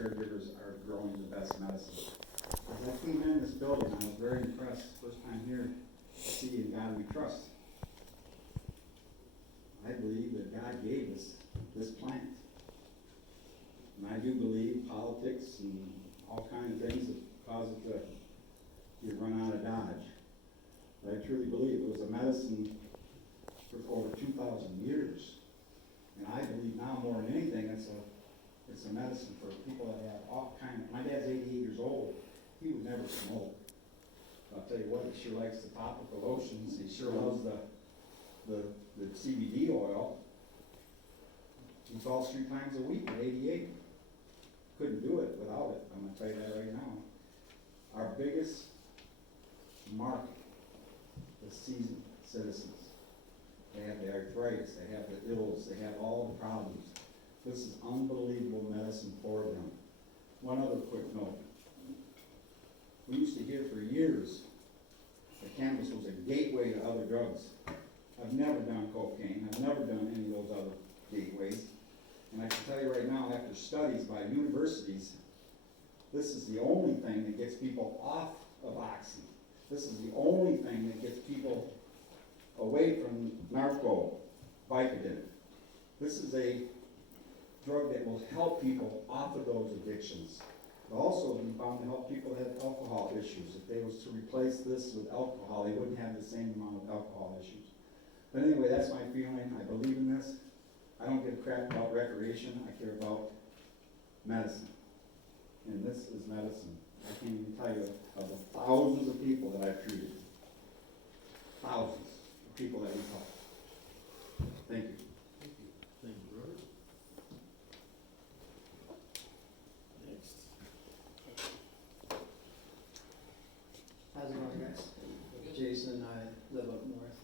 caregivers are growing the best medicine. As I came in this building, I was very impressed, first time here, to see in God we trust. I believe that God gave us this plant. And I do believe politics and all kinds of things that cause it to you run out of Dodge. But I truly believe it was a medicine for over 2,000 years. And I believe now more than anything, it's a medicine for people that have all kinds of, my dad's 88 years old. He would never smoke. I'll tell you what, he sure likes the topical lotions. He sure loves the CBD oil. He falls 3 times a week at 88. Couldn't do it without it. I'm going to tell you that right now. Our biggest market is seasoned citizens. They have the arthritis, they have the ills, they have all the problems. This is unbelievable medicine for them. One other quick note. We used to hear for years that cannabis was a gateway to other drugs. I've never done cocaine. I've never done any of those other gateways. And I can tell you right now, after studies by universities, this is the only thing that gets people off of oxy. This is the only thing that gets people away from narco, Vicodin. This is a drug that will help people off of those addictions. It also been found to help people that have alcohol issues. If they was to replace this with alcohol, they wouldn't have the same amount of alcohol issues. But anyway, that's my feeling. I believe in this. I don't give a crap about recreation. I care about medicine. And this is medicine. I can't even tell you of the thousands of people that I've treated. Thousands of people that we've helped. Thank you. Thank you, Robert. Next. How's it going, guys? Jason, I live up north.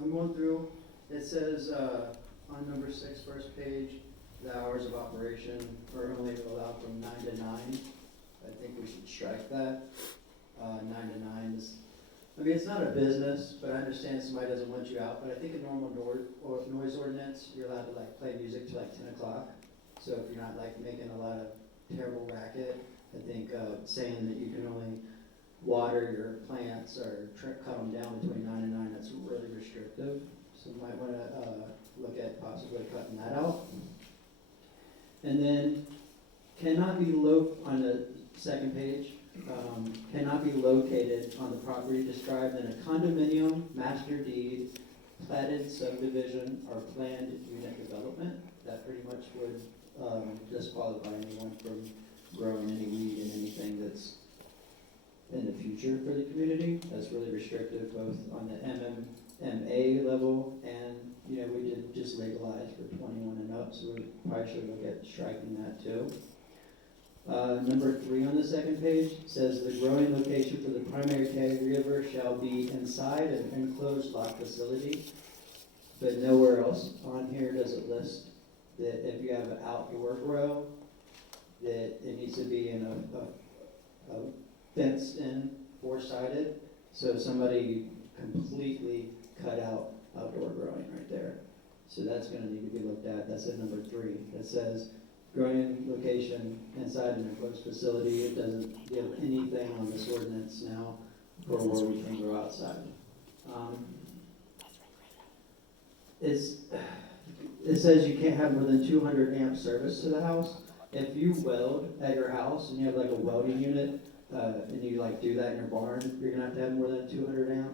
I'm going through, it says on number 6, first page, the hours of operation are only allowed from 9 to 9. I think we should strike that. 9 to 9 is, I mean, it's not a business, but I understand somebody doesn't want you out, but I think a normal noise ordinance, you're allowed to like play music till like 10 o'clock. So if you're not like making a lot of terrible racket, I think saying that you can only water your plants or cut them down between 9 and 9, that's really restrictive. So you might want to look at possibly cutting that out. And then cannot be on the second page, cannot be located on the property described in a condominium, master deed, platted subdivision, or planned unit development. That pretty much would disqualify anyone from growing any weed in anything that's in the future for the community. That's really restrictive both on the MMA level and, you know, we did just legalize for 21 and up, so we probably should look at striking that too. Number 3 on the second page says the growing location for the primary caregiver shall be inside an enclosed locked facility, but nowhere else on here does it list that if you have an outdoor grow, that it needs to be in a fenced in, 4-sided, so somebody completely cut out outdoor growing right there. So that's going to need to be looked at. That's at number 3. That says growing location inside an enclosed facility. It doesn't give anything on this ordinance now for where we can grow outside. It says you can't have more than 200 amp service to the house. If you weld at your house and you have like a welding unit, and you like do that in your barn, you're gonna have to have more than 200 amp.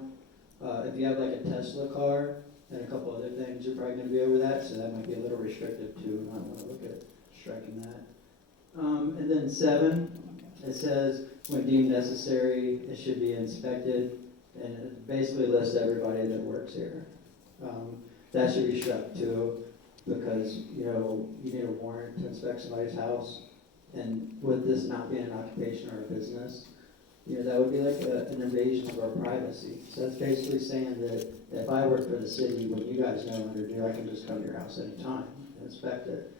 If you have like a Tesla car and a couple other things, you're probably gonna be over that, so that might be a little restrictive too. I want to look at striking that. And then 7, it says when deemed necessary, it should be inspected, and it basically lists everybody that works here. That should be struck too, because you know you need a warrant to inspect somebody's house. And with this not being an occupation or a business, you know, that would be like an invasion of our privacy. So that's basically saying that if I work for the city, when you guys know under do, I can just come to your house anytime and inspect it.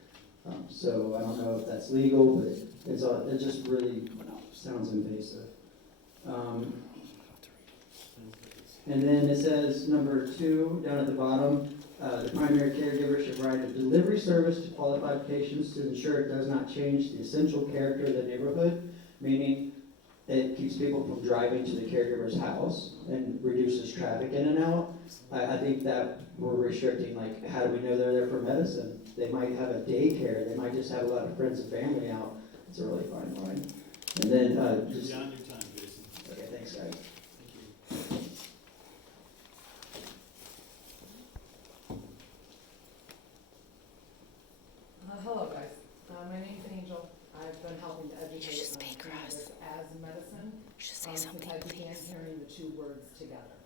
So I don't know if that's legal, but it just really sounds invasive. And then it says number 2 down at the bottom, The primary caregiver should provide a delivery service to qualified patients to ensure it does not change the essential character of the neighborhood, meaning it keeps people from driving to the caregiver's house and reduces traffic in and out. I think that we're restricting, like, how do we know they're there for medicine? They might have a daycare, they might just have a lot of friends and family out. It's a really fine line. And then, You're just, beyond your time, Jason. okay, thanks, guys. Thank you. Hello, guys. My name's Angel. I've been helping to educate on cannabis as medicine since I began hearing the two words together.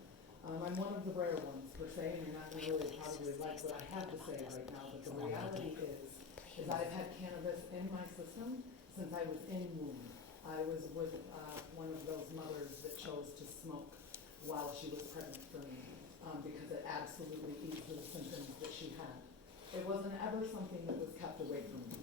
I'm one of the rare ones per se, and you're not going to really probably like what I have to say right now, but the reality is I've had cannabis in my system since I was in womb. I was with one of those mothers that chose to smoke while she was pregnant for me because it absolutely eased the symptoms that she had. It wasn't ever something that was kept away from me.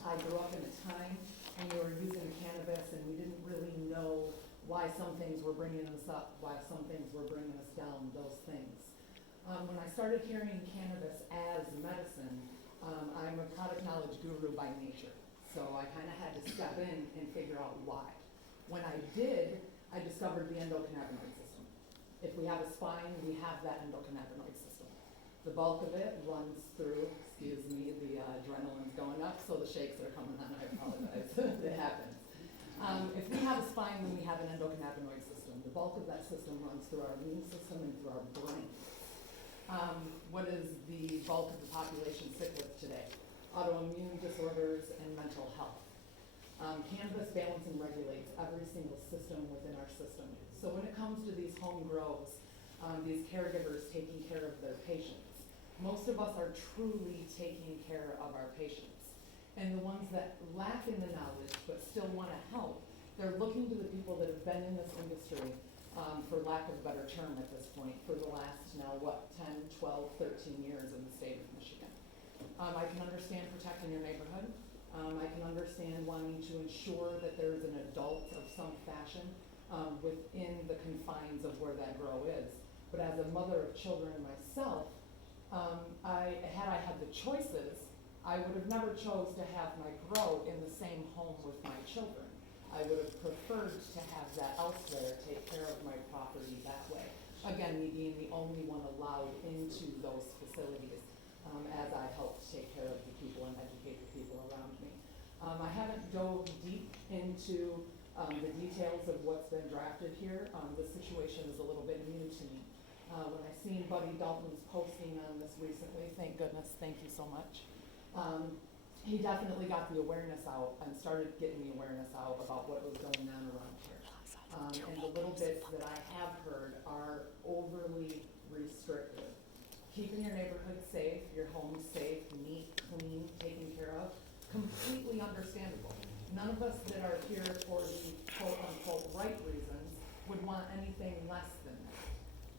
I grew up in a time when we were using cannabis and we didn't really know why some things were bringing us up, why some things were bringing us down, those things. When I started hearing cannabis as medicine, I'm a product knowledge guru by nature, so I kind of had to step in and figure out why. When I did, I discovered the endocannabinoid system. If we have a spine, we have that endocannabinoid system. The bulk of it runs through, excuse me, the adrenaline's going up, so the shakes are coming on, I apologize, it happens. If we have a spine, then we have an endocannabinoid system. The bulk of that system runs through our immune system and through our brain. What is the bulk of the population sick with today? Autoimmune disorders and mental health. Cannabis balances and regulates every single system within our system. So when it comes to these home grows, these caregivers taking care of their patients, most of us are truly taking care of our patients. And the ones that lack in the knowledge but still want to help, they're looking to the people that have been in this industry, for lack of a better term at this point, for the last now, 10, 12, 13 years in the state of Michigan. I can understand protecting your neighborhood. I can understand wanting to ensure that there's an adult of some fashion within the confines of where that grow is. But as a mother of children myself, had I had the choices, I would have never chose to have my grow in the same home with my children. I would have preferred to have that elsewhere, take care of my property that way. Again, me being the only one allowed into those facilities as I helped take care of the people and educate the people around me. I haven't dove deep into the details of what's been drafted here. This situation is a little bit new to me. When I seen Buddy Dalton's posting on this recently, thank goodness, thank you so much. He definitely got the awareness out and started getting the awareness out about what was going on around here. And the little bits that I have heard are overly restrictive. Keeping your neighborhood safe, your home safe, neat, clean, taken care of, completely understandable. None of us that are here for the quote-unquote right reasons would want anything less than that.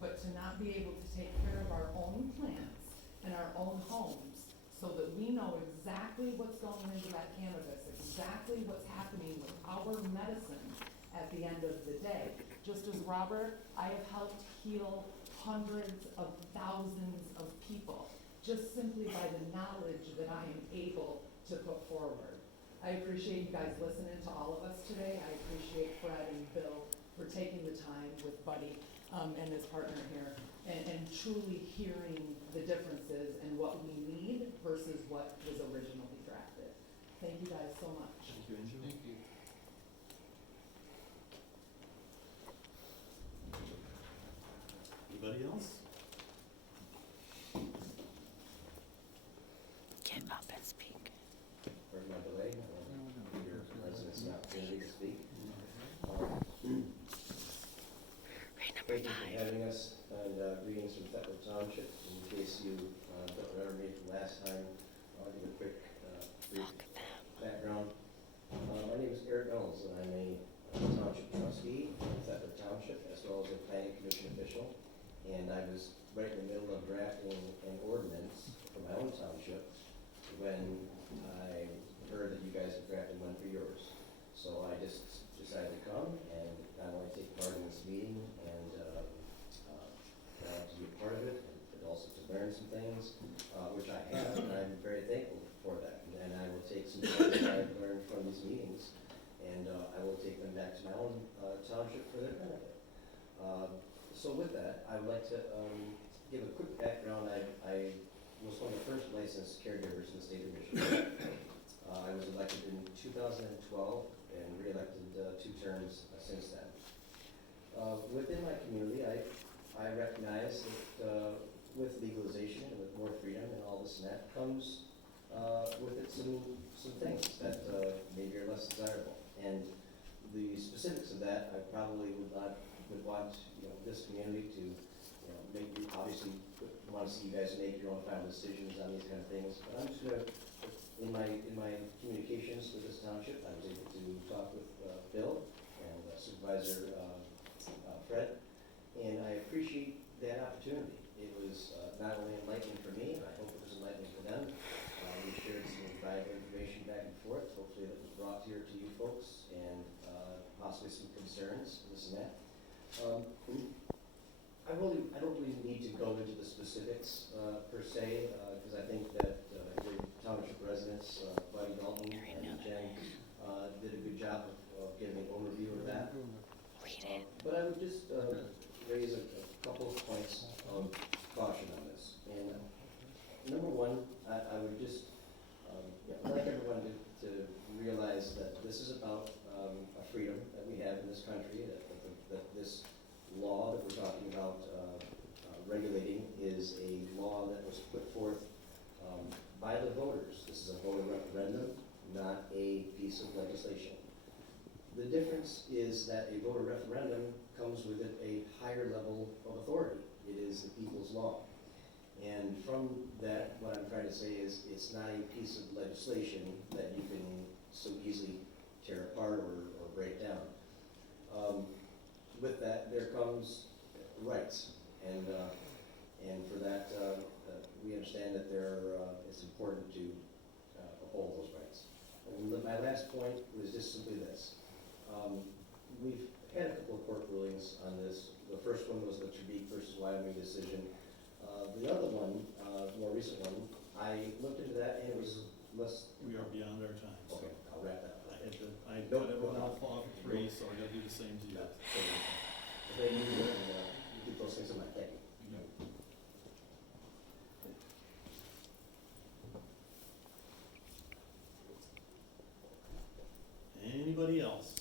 But to not be able to take care of our own plants and our own homes so that we know exactly what's going into that cannabis, exactly what's happening with our medicine at the end of the day. Just as Robert, I have helped heal hundreds of thousands of people just simply by the knowledge that I am able to put forward. I appreciate you guys listening to all of us today. I appreciate Fred and Bill for taking the time with Buddy and his partner here and truly hearing the differences in what we need versus what was originally drafted. Thank you guys so much. Thank you, Angel. Thank you. Anybody else? Get up and speak. Pardon my delay, your residents an opportunity to speak. Rate number Thank you for 5. having us, and greetings from Thetford Township. In case you don't remember me from last time, I'll give a quick brief Look at them. background. My name is Eric Owens, and I'm a township trustee in Thetford Township, as well as a planning commission official. And I was right in the middle of drafting an ordinance for my own township when I heard that you guys had drafted one for yours. So I just decided to come and not only take part in this meeting and to be a part of it, but also to learn and I will take them back to my own township for their benefit. So with that, I would like to give a quick background. I was one of the first licensed caregivers in the state of Michigan. I was elected in 2012 and re-elected 2 terms since then. Within my community, I recognize that with legalization and with more freedom and all this and that comes with it some things that maybe are less desirable. And the specifics of that, I probably would want this community to make you obviously want to see you guys make your own final decisions on these kind of things. But I'm just gonna in my communications with this township, I was able to talk with Bill and Supervisor Fred, and I appreciate that opportunity. It was not only enlightening for me, and I hope it was enlightening for them. We shared some valuable information back and forth. Hopefully that was brought here to you folks, and possibly some concerns, this and that. I don't really need to go into the specifics per se, because I think that your township residents, Buddy Dalton and Jen, did a good job of giving an overview of that. But I would just raise a couple of points of caution on this. And number one, I would just like everyone to realize that this is about a freedom that we have in this country, that this law that we're talking about regulating is a law that was put forth by the voters. This is a voter referendum, not a piece of legislation. The difference is that a voter referendum comes with it a higher level of authority. It is the people's law. And from that, what I'm trying to say is it's not a piece of legislation that you can so easily tear apart or break down. With that, there comes rights, and for that, we understand that it's important to uphold those rights. And my last point was just simply this. We've had a couple of court rulings on this. The first one was the Trevik versus Wyoming decision. The other one, more recent one, I looked into that and it was less. We are beyond our time. So Okay, I'll wrap that up. I got it with alpha off 3, so I gotta do the same to you. Thank you, and you keep those things in mind. Thank you. Anybody else?